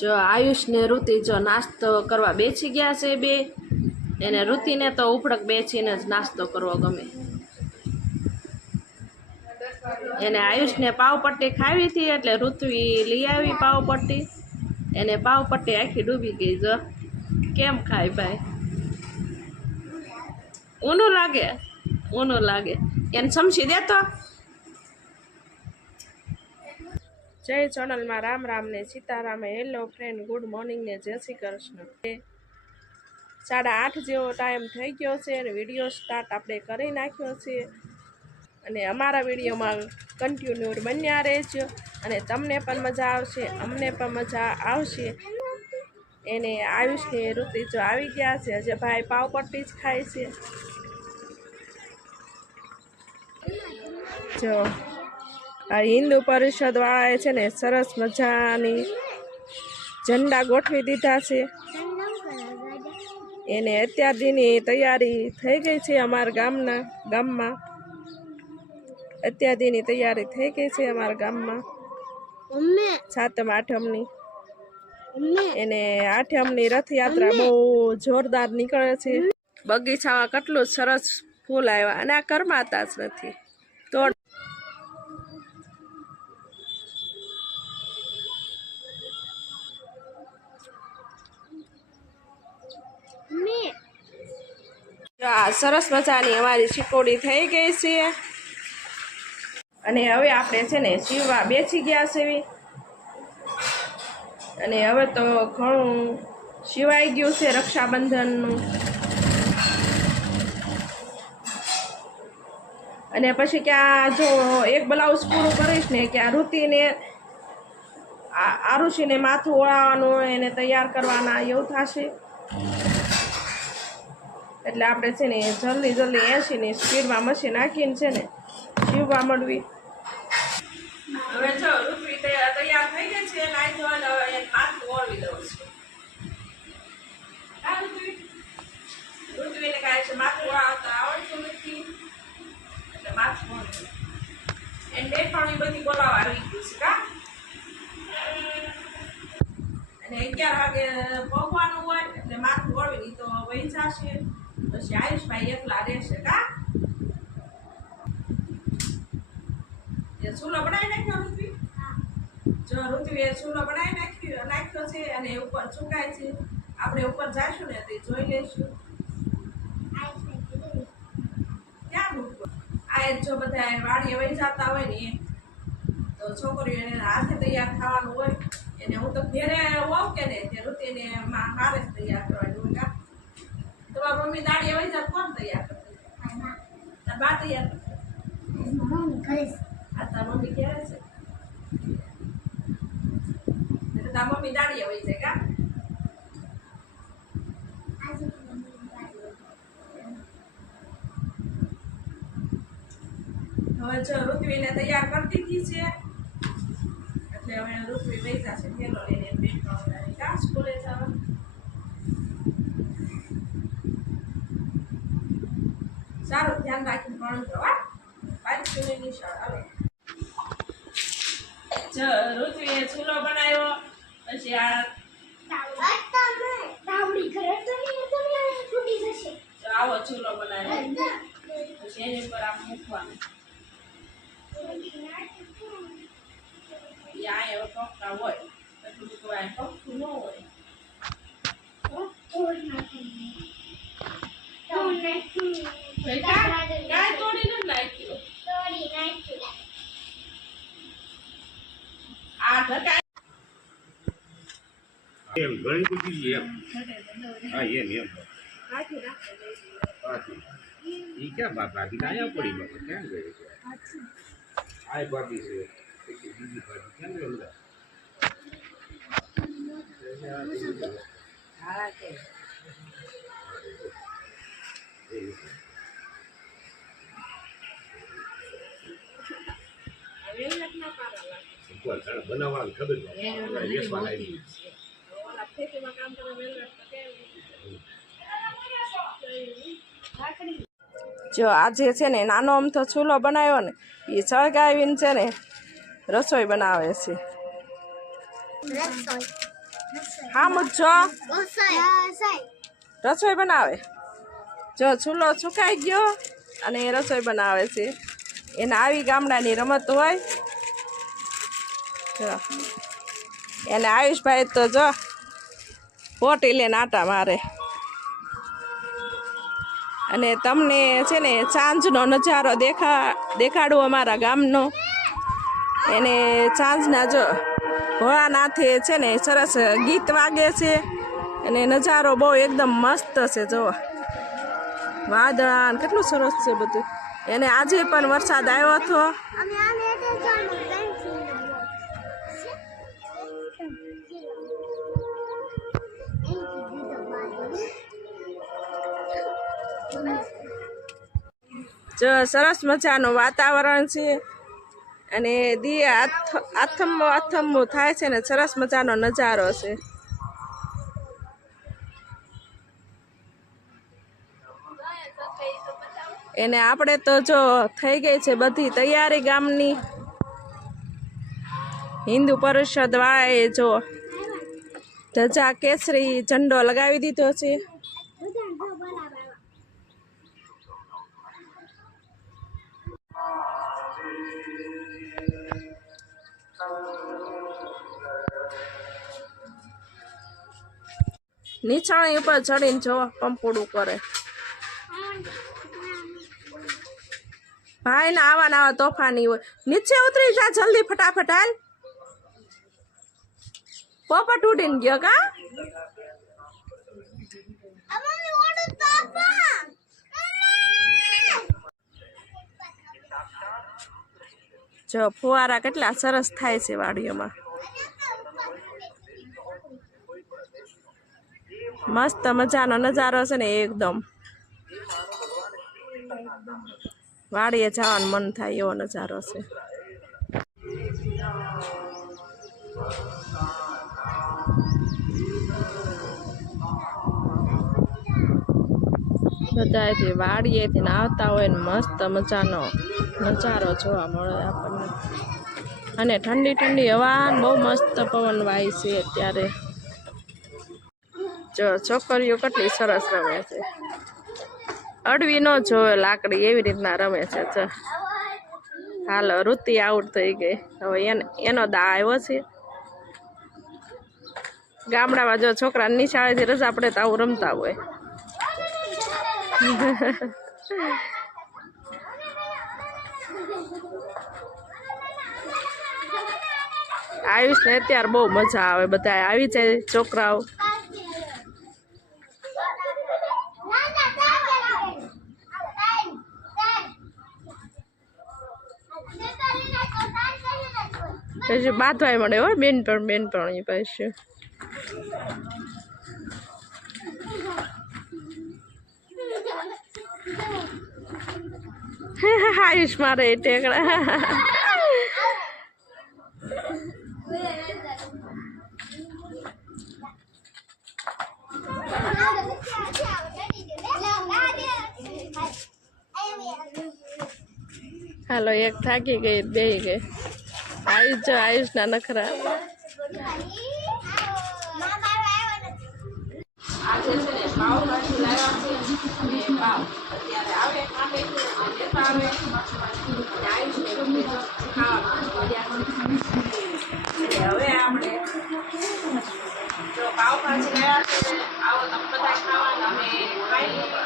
जो आयुष ने ऋति जो नास्तो करवा बेची गया से बे एने ऋति ने तो उपड़क बेचीने ज नास्तो करवो गमे। एने आयुष ने पावपट्टी खावी थी एटले ऋत्वी लई आवी पावपट्टी। एने पावपट्टी आखी डूबी गई जो केम खाय भाई ऊनो लागे एने समझी दे तो। जय चैनल में राम राम ने Sitaram. Hello friend, good morning ने जय श्री कृष्ण। 8:30 જેવો ટાઈમ થઈ ગયો છે અને વિડીયો સ્ટાર્ટ આપણે કરી નાખ્યો છે અને અમારા વિડીયોમાં કન્ટિન્યુ બન્યા રહેજો અને તમને પણ મજા આવશે, અમને પણ મજા આવશે। એને આયુષની ઋતુ જો આવી ગયા છે, હજે ભાઈ પાવપટ્ટી જ ખાય છે। જો આ હિન્દુ પરિષદ વાળાએ છે ને સરસ મજાની ઝંડા ગોઠવી દીધા છે। એને અત્યારની તૈયારી થઈ ગઈ છે। અમારા ગામમાં અત્યારની તૈયારી થઈ ગઈ છે અમારા ગામમાં સાતમ આઠમની। એને આઠમની રથયાત્રા બહુ જોરદાર નીકળે છે। બગીચામાં કેટલું સરસ ફૂલ આવ્યા અને આ કરમાતા જ નથી તો સરસ મજાની અમારી ચીકોડી થઈ ગઈ છે અને હવે આપણે છે ને સીવવા બેસી ગયા છે અને હવે તો ઘણું સિવાઈ ગયું છે રક્ષાબંધનનું। અને પછી ક્યાં જો એક બ્લાઉઝ પૂરું કરીશ ને ક્યાં ઋતિને આરુષિને માથું ઓળાવવાનું એને તૈયાર કરવાના એવું થશે। એટલે આપણે છે ને જલ્દી 80ની સ્પીડમાં મશીન નાખીને છે ને સીવવા મળવી। હવે જો ઋત્વી તૈયાર થઈ ગઈ છે, નાઈ ધોઈને હવે માથું ઓળવી દઉં છું। ઋત્વીને કહે છે માથું ઓળાવતા આવડતું નથી એટલે માથું ઓળવી એને બેઠાણી બધી બોલાવા આવી ગયું છે કા। અને 11 વાગે પહોંચવાનું હોય એટલે માથું ઓળવી તો વહી જશે। પછી આયુષભાઈ એકલા રહેશે કા। ચૂલો બનાવી નાખ્યો ઋત્વી? જો ઋત્વીએ ચૂલો બનાવી નાખ્યો છે અને ઉપર ચૂકાય છે। આપણે ઉપર જઈશું ને તે જોઈ લઈશું ક્યાં મૂકવું। આ જો બધા વાડીએ વહી જતા હોય ને તો છોકરીઓ એને હાથે તૈયાર થવાનું હોય એને હું તો ઘેરે હોઉં કે ને તે ઋતિને મારે જ તૈયાર કરવાની હોય કા। તમારી મમ્મી દાડીએ વહી જાય કોણ તૈયાર કરતી? તાર બા તૈયાર કરતી? આ તાર મમ્મી ક્યારે છે એટલે તાર મમ્મી દાડીએ વહી જાય કા। હવે જો ઋત્વીને તૈયાર કરતી હતી છે એટલે હવે ઋત્વી વહી જશે થેલો લઈને બેન પાવડાવી કા સ્કૂલે જવા। સારું ધ્યાન રાખીને ભણજો હા। પાછી નિશાળ આવે જો ઋત્વીએ ચૂલો બનાવ્યો પછી આ આવો ચૂલો બનાવ્યો પછી એની પર આમ મૂકવાનું આ એવો પકતા હોય એટલું બધું આ પકતું ન હોય કાંઈ તોડી નથી નાખ્યું આ ઢકાય એમ ઘણી બધી એમ હા એમ એ ક્યાં બાપ રાખી અહીંયા પડી બાપા ક્યાં ગઈ આ બાકી છે બીજી બાજુ ક્યાં ગઈ અંદર બનાવવાનું ખબર જો આજે છે ને નાનો અમથો ચૂલો બનાવ્યો ને એ સળગાવીને છે ને રસોઈ બનાવે છે। હા મુજો રસોઈ બનાવે જો ચૂલો સુકાઈ ગયો અને એ રસોઈ બનાવે છે એને આવી ગામડાની રમત હોય જો એને આયુષભાઈ તો જો પોટી લઈને આટા મારે અને તમને છે ને સાંજનો નજારો દેખાડું અમારા ગામનો એને સાંજના જો ભોળાનાથે છે ને સરસ ગીત વાગે છે અને નજારો બહુ એકદમ મસ્ત છે જો વાદળા કેટલું સરસ છે બધું એને આજે પણ વરસાદ આવ્યો હતો જો સરસ મજાનું વાતાવરણ છે અને દી આથમું થાય છે ને સરસ મજાનો નજારો છે એને આપણે તો જો થઈ ગઈ છે બધી તૈયારી ગામની હિન્દુ પરિષદ વાળાએ જો ધજા કેસરી ઝંડો લગાવી દીધો છે નીચાણી ઉપર ચડીને જો પંપોડું કરે ભાઈ ને આવા તોફાની હોય નીચે ઉતરી જા જલ્દી ફટાફટ હાલ પોપટ ઉડીને ગયો કા જો ફુવારા કેટલા સરસ થાય છે વાડીઓમાં મસ્ત મજાનો નજારો છે ને એકદમ વાડીએ જવાનું મન થાય એવો નજારો છે બધાથી વાડીએથી આવતા હોય ને મસ્ત મજાનો નજારો જોવા મળે આપણને અને ઠંડી ઠંડી હવા બહુ મસ્ત પવન વાય છે અત્યારે જો છોકરીઓ કેટલી સરસ રમે છે અડવી ન જોવે લાકડી એવી રીતના રમે છે જો હાલો ઋતિ આઉટ થઈ ગઈ હવે એનો દા આવ્યો છે ગામડામાં જો છોકરા નિશાળેથી રજા પડે તો આવું રમતા હોય આયુષ ને અત્યારે બહુ મજા આવે બધા આવી જાય છોકરાઓ પછી બાંધવાય મળે હો બેનપણી પછી આયુષ મારે ટેકડા હાલો એક થાકી ગઈ બે ગઈ આયુષ ના નખરા આજે છે ને પાવભાજી લાવ્યા છે અને પાવ અત્યારે આવે ખાતે લેતા આવે આયુષને ગમે ખાવામાં અને હવે આપણે જો પાવભાજી લાવ્યા છે આવો તમે બધા ખાવાના અમે ખાઈ લઈએ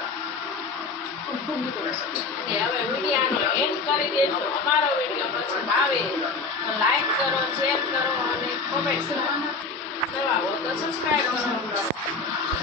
અને હવે વિડીયોનો એન્ડ કરી દેજો અમારો વિડીયો પસંદ આવે તો લાઈક કરો શેર કરો અને કોમેન્ટ કરો નવા હો તો સબસ્ક્રાઈબ કરો